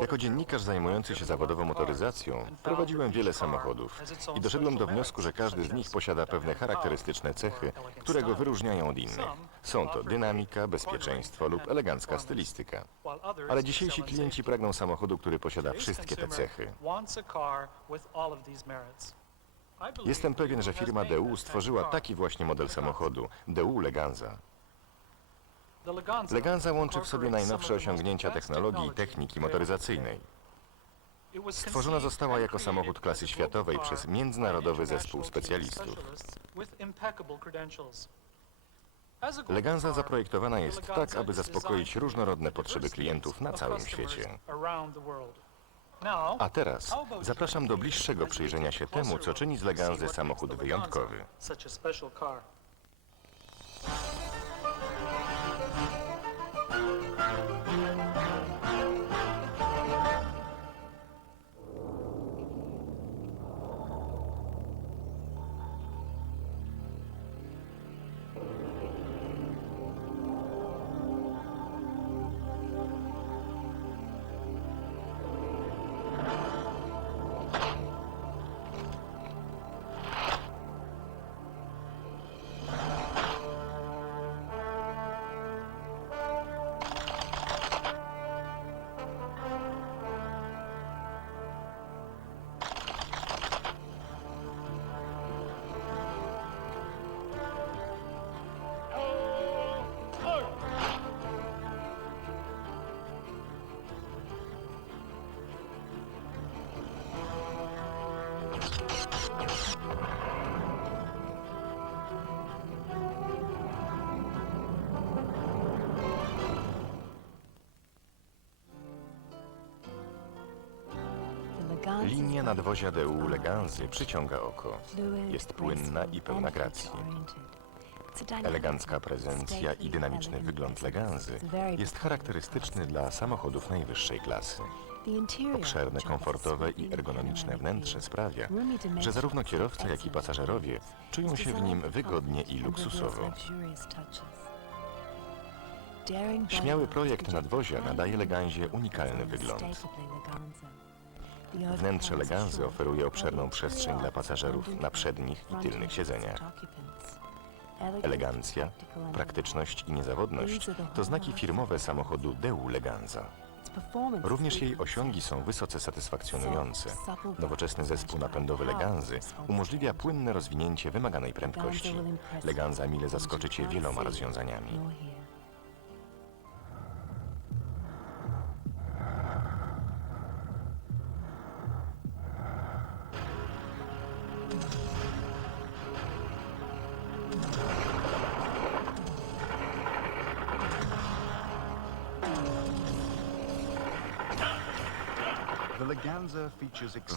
Jako dziennikarz zajmujący się zawodowo motoryzacją, prowadziłem wiele samochodów i doszedłem do wniosku, że każdy z nich posiada pewne charakterystyczne cechy, które go wyróżniają od innych. Są to dynamika, bezpieczeństwo lub elegancka stylistyka. Ale dzisiejsi klienci pragną samochodu, który posiada wszystkie te cechy. Jestem pewien, że firma DU stworzyła taki właśnie model samochodu, DU Leganza. Leganza łączy w sobie najnowsze osiągnięcia technologii i techniki motoryzacyjnej. Stworzona została jako samochód klasy światowej przez międzynarodowy zespół specjalistów. Leganza zaprojektowana jest tak, aby zaspokoić różnorodne potrzeby klientów na całym świecie. A teraz zapraszam do bliższego przyjrzenia się temu, co czyni z Leganzy samochód wyjątkowy. Linia nadwozia DU Leganzy przyciąga oko. Jest płynna i pełna gracji. Elegancka prezencja i dynamiczny wygląd Leganzy jest charakterystyczny dla samochodów najwyższej klasy. Obszerne, komfortowe i ergonomiczne wnętrze sprawia, że zarówno kierowca, jak i pasażerowie czują się w nim wygodnie i luksusowo. Śmiały projekt nadwozia nadaje Leganzie unikalny wygląd. Wnętrze Leganzy oferuje obszerną przestrzeń dla pasażerów na przednich i tylnych siedzeniach. Elegancja, praktyczność i niezawodność to znaki firmowe samochodu DU Leganza. Również jej osiągi są wysoce satysfakcjonujące. Nowoczesny zespół napędowy Leganzy umożliwia płynne rozwinięcie wymaganej prędkości. Leganza mile zaskoczy Cię wieloma rozwiązaniami.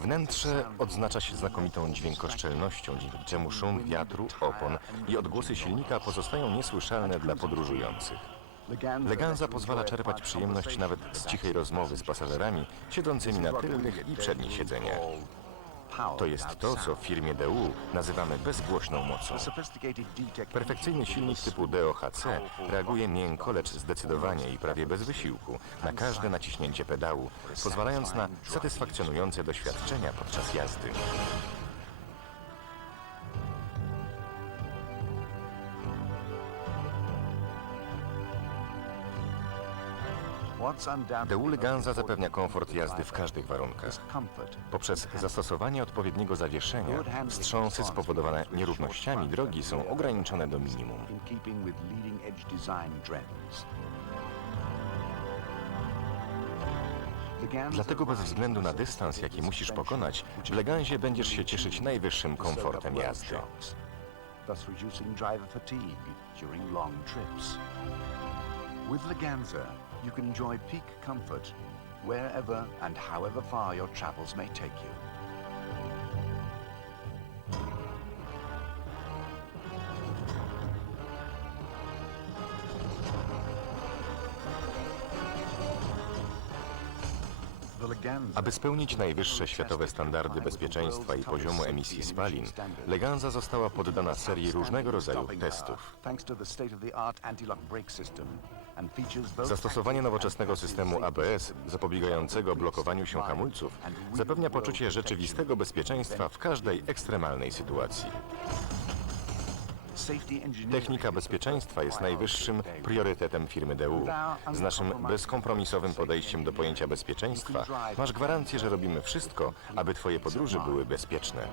Wnętrze odznacza się znakomitą dźwiękoszczelnością, dzięki czemu szum wiatru, opon i odgłosy silnika pozostają niesłyszalne dla podróżujących. Leganza pozwala czerpać przyjemność nawet z cichej rozmowy z pasażerami siedzącymi na tylnych i przednich siedzeniach. To jest to, co w firmie DU nazywamy bezgłośną mocą. Perfekcyjny silnik typu DOHC reaguje miękko, lecz zdecydowanie i prawie bez wysiłku na każde naciśnięcie pedału, pozwalając na satysfakcjonujące doświadczenia podczas jazdy. DU Leganza zapewnia komfort jazdy w każdych warunkach. Poprzez zastosowanie odpowiedniego zawieszenia wstrząsy spowodowane nierównościami drogi są ograniczone do minimum. Dlatego bez względu na dystans, jaki musisz pokonać, w Leganzie będziesz się cieszyć najwyższym komfortem jazdy. With Leganza, you can enjoy peak comfort wherever and however far your travels may take you. Aby spełnić najwyższe światowe standardy bezpieczeństwa i poziomu emisji spalin, Leganza została poddana serii różnego rodzaju testów. Zastosowanie nowoczesnego systemu ABS zapobiegającego blokowaniu się hamulców zapewnia poczucie rzeczywistego bezpieczeństwa w każdej ekstremalnej sytuacji. Technika bezpieczeństwa jest najwyższym priorytetem firmy DU. Z naszym bezkompromisowym podejściem do pojęcia bezpieczeństwa masz gwarancję, że robimy wszystko, aby Twoje podróże były bezpieczne.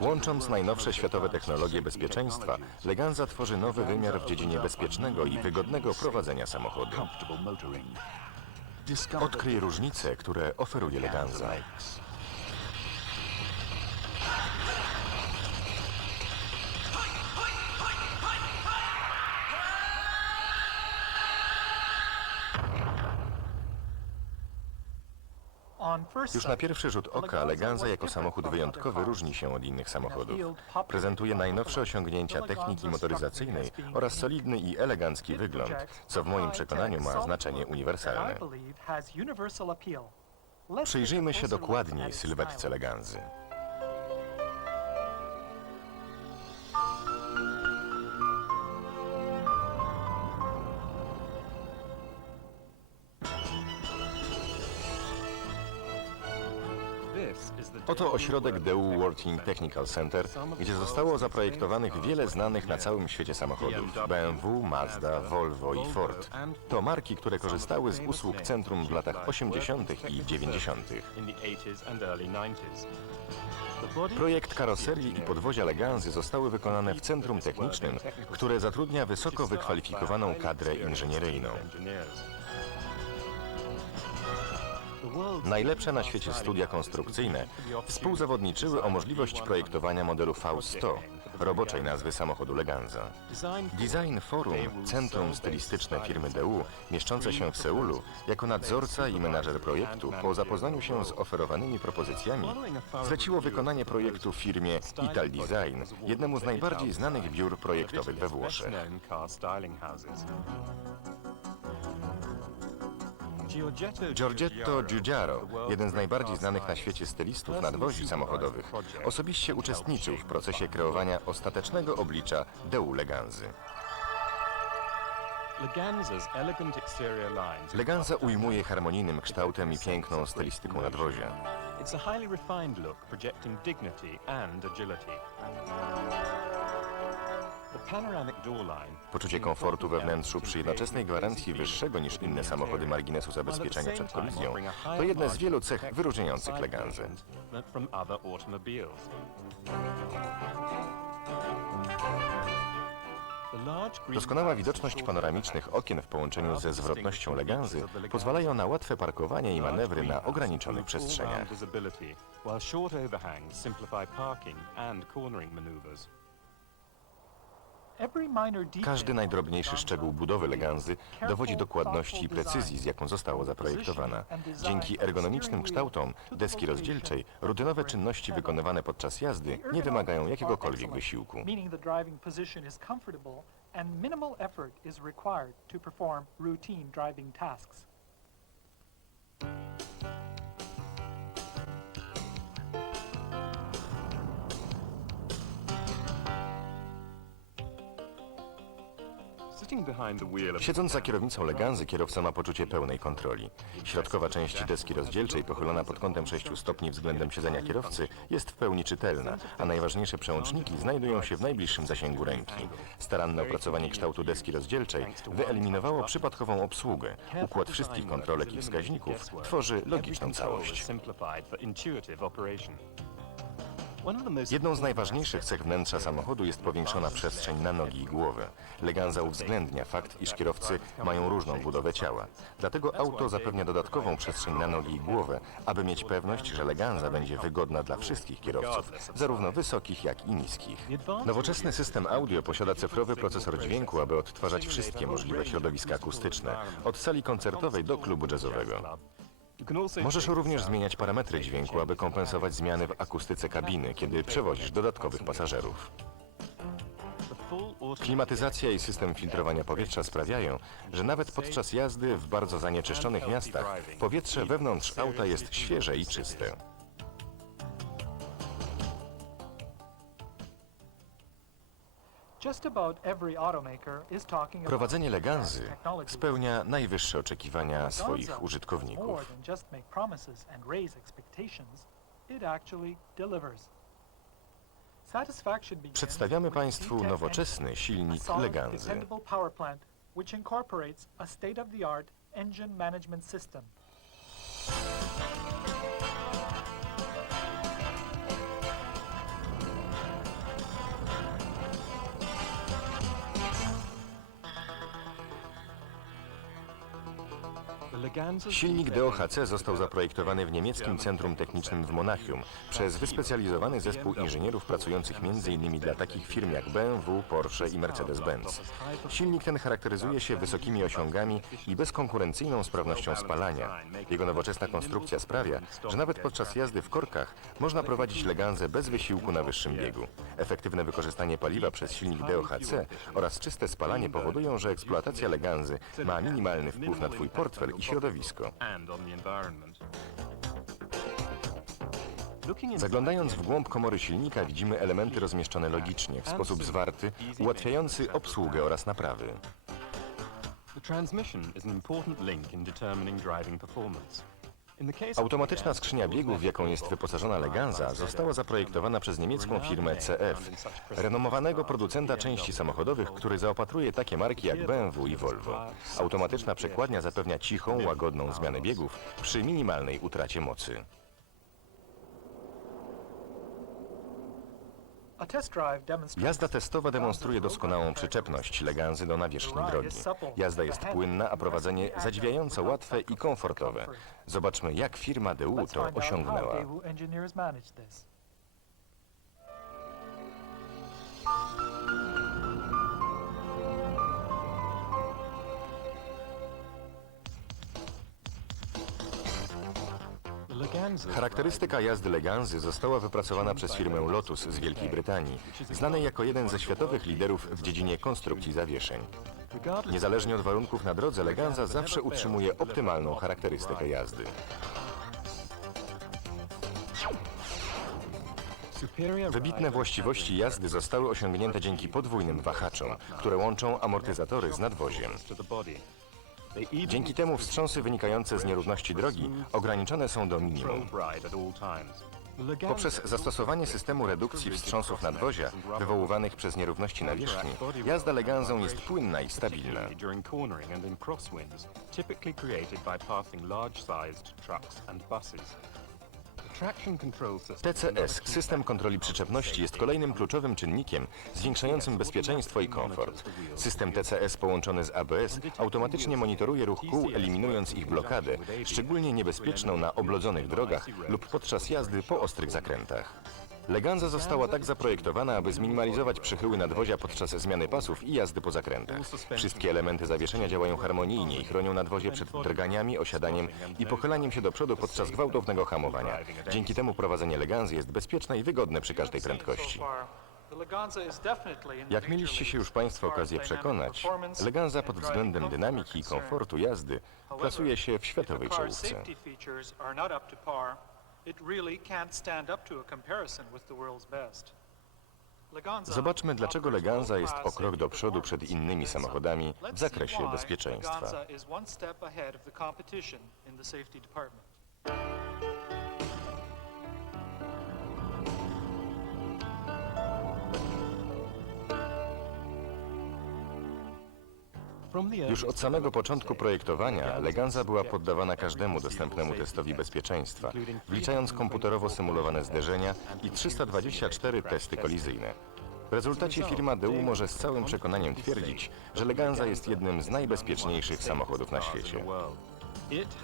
Łącząc najnowsze światowe technologie bezpieczeństwa, Leganza tworzy nowy wymiar w dziedzinie bezpiecznego i wygodnego prowadzenia samochodu. Odkryj różnice, które oferuje Leganza. Już na pierwszy rzut oka Leganza jako samochód wyjątkowy różni się od innych samochodów. Prezentuje najnowsze osiągnięcia techniki motoryzacyjnej oraz solidny i elegancki wygląd, co w moim przekonaniu ma znaczenie uniwersalne. Przyjrzyjmy się dokładniej sylwetce Leganzy. Oto ośrodek DU Working Technical Center, gdzie zostało zaprojektowanych wiele znanych na całym świecie samochodów. BMW, Mazda, Volvo i Ford. To marki, które korzystały z usług centrum w latach 80. i 90. Projekt karoserii i podwozia Leganzy zostały wykonane w centrum technicznym, które zatrudnia wysoko wykwalifikowaną kadrę inżynieryjną. Najlepsze na świecie studia konstrukcyjne współzawodniczyły o możliwość projektowania modelu V100, roboczej nazwy samochodu Leganza. Design Forum, centrum stylistyczne firmy DU, mieszczące się w Seulu, jako nadzorca i menadżer projektu, po zapoznaniu się z oferowanymi propozycjami, zleciło wykonanie projektu firmie Ital Design, jednemu z najbardziej znanych biur projektowych we Włoszech. Giorgetto Giugiaro, jeden z najbardziej znanych na świecie stylistów nadwozi samochodowych, osobiście uczestniczył w procesie kreowania ostatecznego oblicza DU Leganzy. Leganza ujmuje harmonijnym kształtem i piękną stylistyką nadwozia. It's a highly refined look projecting dignity and agility. Poczucie komfortu we wnętrzu przy jednoczesnej gwarancji wyższego niż inne samochody marginesu zabezpieczenia przed kolizją. to jedne z wielu cech wyróżniających green Doskonała widoczność panoramicznych okien w połączeniu ze zwrotnością Leganzy pozwalają na łatwe parkowanie i manewry na ograniczonych przestrzeniach. Każdy najdrobniejszy szczegół budowy Leganzy dowodzi dokładności i precyzji, z jaką zostało zaprojektowana. Dzięki ergonomicznym kształtom deski rozdzielczej, rutynowe czynności wykonywane podczas jazdy nie wymagają jakiegokolwiek wysiłku. Siedząc za kierownicą Leganzy, kierowca ma poczucie pełnej kontroli. Środkowa część deski rozdzielczej, pochylona pod kątem 6 stopni względem siedzenia kierowcy, jest w pełni czytelna, a najważniejsze przełączniki znajdują się w najbliższym zasięgu ręki. Staranne opracowanie kształtu deski rozdzielczej wyeliminowało przypadkową obsługę. Układ wszystkich kontrolek i wskaźników tworzy logiczną całość. Jedną z najważniejszych cech wnętrza samochodu jest powiększona przestrzeń na nogi i głowę. Leganza uwzględnia fakt, iż kierowcy mają różną budowę ciała. Dlatego auto zapewnia dodatkową przestrzeń na nogi i głowę, aby mieć pewność, że Leganza będzie wygodna dla wszystkich kierowców, zarówno wysokich, jak i niskich. Nowoczesny system audio posiada cyfrowy procesor dźwięku, aby odtwarzać wszystkie możliwe środowiska akustyczne, od sali koncertowej do klubu jazzowego. Możesz również zmieniać parametry dźwięku, aby kompensować zmiany w akustyce kabiny, kiedy przewozisz dodatkowych pasażerów. Klimatyzacja i system filtrowania powietrza sprawiają, że nawet podczas jazdy w bardzo zanieczyszczonych miastach powietrze wewnątrz auta jest świeże i czyste. Prowadzenie Leganzy spełnia najwyższe oczekiwania swoich użytkowników. Przedstawiamy Państwu nowoczesny silnik Leganzy. which incorporates a state-of-the-art engine management system. Silnik DOHC został zaprojektowany w niemieckim Centrum Technicznym w Monachium przez wyspecjalizowany zespół inżynierów pracujących m.in. dla takich firm jak BMW, Porsche i Mercedes-Benz. Silnik ten charakterizuje się wysokimi osiągami i bezkonkurencyjną sprawnością spalania. Jego nowoczesna konstrukcja sprawia, że nawet podczas jazdy w korkach można prowadzić Leganzę bez wysiłku na wyższym biegu. Efektywne wykorzystanie paliwa przez silnik DOHC oraz czyste spalanie powodują, że eksploatacja Leganzy ma minimalny wpływ na Twój portfel i środowisko. Zaglądając w głąb komory silnika widzimy elementy rozmieszczone logicznie, w sposób zwarty, ułatwiający obsługę oraz naprawy. The transmission is an important link in determining driving performance. Automatyczna skrzynia biegów, w jaką jest wyposażona Leganza, została zaprojektowana przez niemiecką firmę CF, renomowanego producenta części samochodowych, który zaopatruje takie marki jak BMW i Volvo. Automatyczna przekładnia zapewnia cichą, łagodną zmianę biegów przy minimalnej utracie mocy. Jazda testowa demonstruje doskonałą przyczepność Leganzy do nawierzchni drogi. Jazda jest płynna, a prowadzenie zadziwiająco łatwe i komfortowe. Zobaczmy, jak firma DU to osiągnęła. Charakterystyka jazdy Leganzy została wypracowana przez firmę Lotus z Wielkiej Brytanii, znanej jako jeden ze światowych liderów w dziedzinie konstrukcji zawieszeń. Niezależnie od warunków na drodze, Leganza zawsze utrzymuje optymalną charakterystykę jazdy. Wybitne właściwości jazdy zostały osiągnięte dzięki podwójnym wahaczom, które łączą amortyzatory z nadwoziem. Dzięki temu wstrząsy wynikające z nierówności drogi ograniczone są do minimum. Poprzez zastosowanie systemu redukcji wstrząsów nadwozia wywoływanych przez nierówności nawierzchni, jazda Leganzą jest płynna i stabilna. TCS, system kontroli przyczepności, jest kolejnym kluczowym czynnikiem zwiększającym bezpieczeństwo i komfort. System TCS połączony z ABS automatycznie monitoruje ruch kół, eliminując ich blokadę, szczególnie niebezpieczną na oblodzonych drogach lub podczas jazdy po ostrych zakrętach. Leganza została tak zaprojektowana, aby zminimalizować przychyły nadwozia podczas zmiany pasów i jazdy po zakrętach. Wszystkie elementy zawieszenia działają harmonijnie i chronią nadwozie przed drganiami, osiadaniem i pochylaniem się do przodu podczas gwałtownego hamowania. Dzięki temu prowadzenie Leganzy jest bezpieczne i wygodne przy każdej prędkości. Jak mieliście się już Państwo okazję przekonać, Leganza pod względem dynamiki i komfortu jazdy plasuje się w światowej czołówce. Zobaczmy, dlaczego Leganza jest o krok do przodu przed innymi samochodami w zakresie bezpieczeństwa. Już od samego początku projektowania Leganza była poddawana każdemu dostępnemu testowi bezpieczeństwa, wliczając komputerowo symulowane zderzenia i 324 testy kolizyjne. W rezultacie firma DU może z całym przekonaniem twierdzić, że Leganza jest jednym z najbezpieczniejszych samochodów na świecie.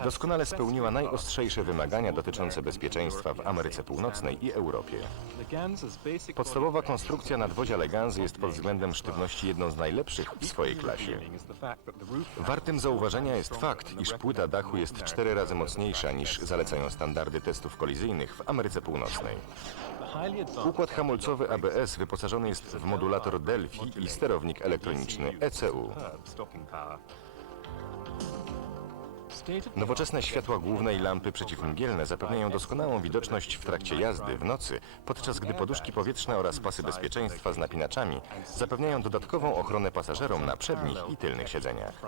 Doskonale spełniła najostrzejsze wymagania dotyczące bezpieczeństwa w Ameryce Północnej i Europie. Podstawowa konstrukcja nadwozia Leganzy jest pod względem sztywności jedną z najlepszych w swojej klasie. Wartym zauważenia jest fakt, iż płyta dachu jest cztery razy mocniejsza niż zalecają standardy testów kolizyjnych w Ameryce Północnej. Układ hamulcowy ABS wyposażony jest w modulator Delphi i sterownik elektroniczny ECU. Nowoczesne światła główne i lampy przeciwmgielne zapewniają doskonałą widoczność w trakcie jazdy w nocy, podczas gdy poduszki powietrzne oraz pasy bezpieczeństwa z napinaczami zapewniają dodatkową ochronę pasażerom na przednich i tylnych siedzeniach.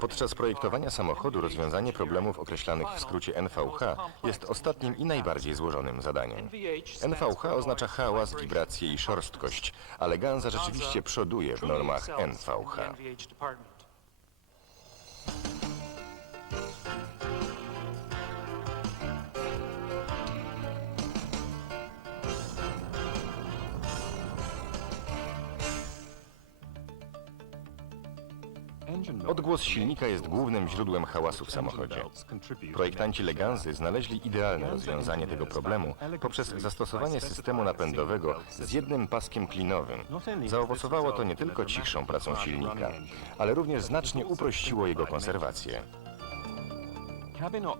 Podczas projektowania samochodu rozwiązanie problemów określanych w skrócie NVH jest ostatnim i najbardziej złożonym zadaniem. NVH oznacza hałas, wibracje i szorstkość, a Leganza rzeczywiście przoduje w normach NVH. Odgłos silnika jest głównym źródłem hałasu w samochodzie. Projektanci Leganzy znaleźli idealne rozwiązanie tego problemu poprzez zastosowanie systemu napędowego z jednym paskiem klinowym. Zaowocowało to nie tylko cichszą pracą silnika, ale również znacznie uprościło jego konserwację.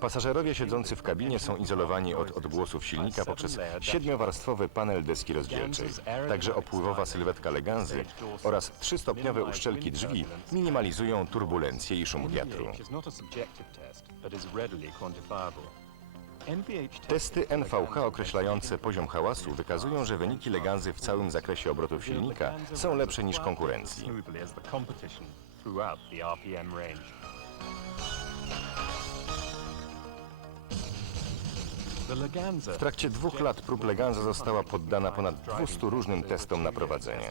Pasażerowie siedzący w kabinie są izolowani od odgłosów silnika poprzez siedmiowarstwowy panel deski rozdzielczej. Także opływowa sylwetka Leganzy oraz trzystopniowe uszczelki drzwi minimalizują turbulencje i szum wiatru. Testy NVH określające poziom hałasu wykazują, że wyniki Leganzy w całym zakresie obrotów silnika są lepsze niż konkurencji. W trakcie dwóch lat prób Leganza została poddana ponad 200 różnym testom na prowadzenie.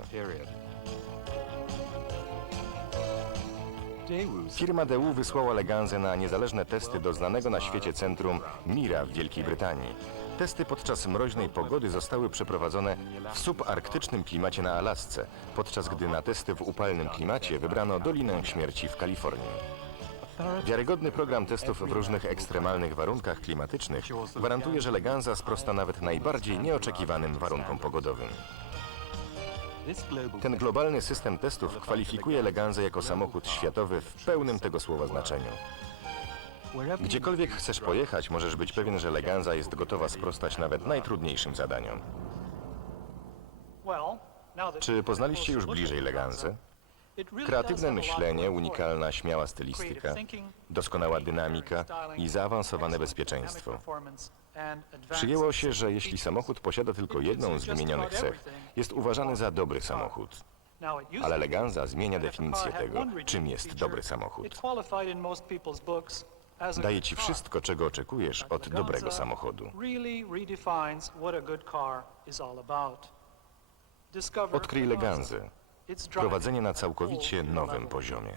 Firma DU wysłała Leganzę na niezależne testy do znanego na świecie centrum Mira w Wielkiej Brytanii. Testy podczas mroźnej pogody zostały przeprowadzone w subarktycznym klimacie na Alasce, podczas gdy na testy w upalnym klimacie wybrano Dolinę Śmierci w Kalifornii. Wiarygodny program testów w różnych ekstremalnych warunkach klimatycznych gwarantuje, że Leganza sprosta nawet najbardziej nieoczekiwanym warunkom pogodowym. Ten globalny system testów kwalifikuje Leganzę jako samochód światowy w pełnym tego słowa znaczeniu. Gdziekolwiek chcesz pojechać, możesz być pewien, że Leganza jest gotowa sprostać nawet najtrudniejszym zadaniom. Czy poznaliście już bliżej Leganzę? Kreatywne myślenie, unikalna, śmiała stylistyka, doskonała dynamika i zaawansowane bezpieczeństwo. Przyjęło się, że jeśli samochód posiada tylko jedną z wymienionych cech, jest uważany za dobry samochód. Ale Leganza zmienia definicję tego, czym jest dobry samochód. Daje ci wszystko, czego oczekujesz od dobrego samochodu. Odkryj Leganzę. Prowadzenie na całkowicie nowym poziomie.